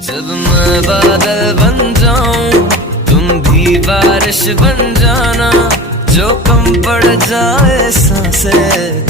जब मैं बादल बन जाऊं तुम भी बारिश बन जाना, जो कम पड़ जाए सांसें